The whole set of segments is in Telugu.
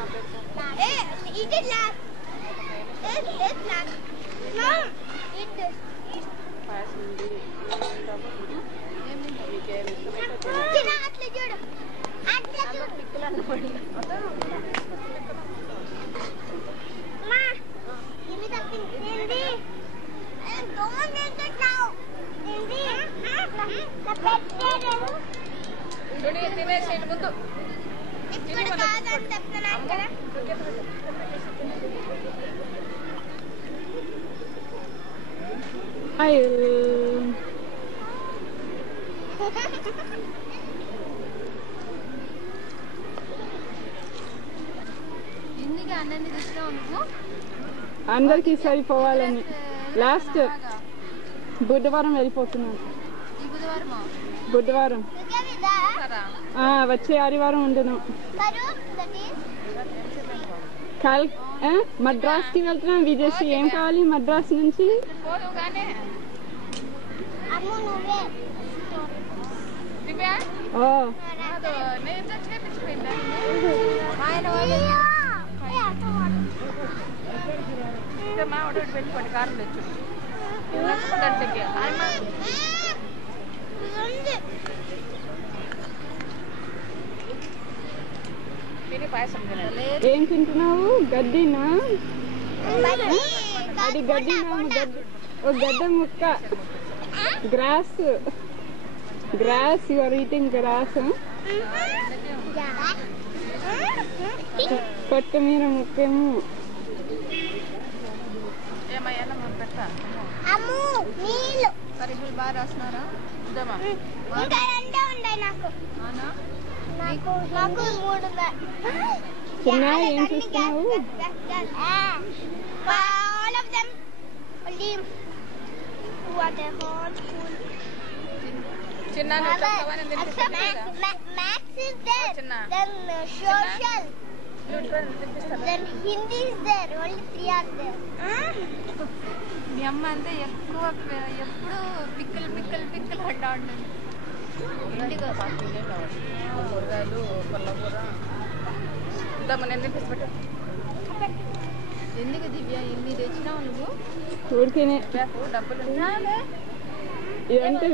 Eat it last. Eat last. Mom, eat this. China, atle jodu. Atle jodu. Ma, give me something. Hindi. Don't make it now. Hindi. The pet there. Jodi, తినేసి ముందు. ఇక్కడ కాదని చెప్తున్నాను కదా. అయ్యో ఎందుకు అన్నన్ని తెచ్చినావు నువ్వు? అందరికి సరిపోవాలని లాస్ట్ బుధవారం వెళ్ళిపోతున్నాను. ఈ బుధవారమా? బుధవారం వచ్చే ఆదివారం ఉండను. మద్రాస్కి వెళ్తున్నాం. విదేశీ ఏం కావాలి మద్రాస్ నుంచి? పెట్టుకోండి కారం తెచ్చు ఏం తింటున్నావు? గడ్డినా? అది గడ్డినా? ఓ గడ్డ ముక్క. Grass. Grass. You are eating grass. కొత్తిమీర ముక్కేమో. పరీక్షలు బాగా రాస్తున్నారా? చిన్న ఏం చూస్తున్నావు? చిన్న మీ అమ్మ అంటే ఎక్కువ ఎప్పుడు పిక్కలు పిక్కలు పిక్కలు అంటా ఉంటుంది. ఇంటికి కూరగాయలు కొల్లకూర నేను తెప్పిస్తు. ఎందుకు దివ్య ఇన్ని తెచ్చినావు నువ్వు? ఊరికేనే డబ్బులు ఇదంటే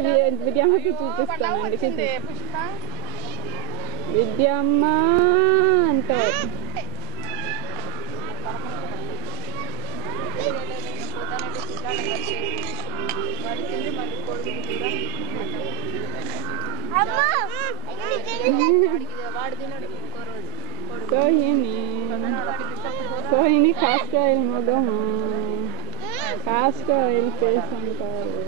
విద్యమ్మకి చూపిస్తాను. అందుకే విద్యమ్మ అంటారు. Sohini cast oil మొగము. Cast oil face అంటారు.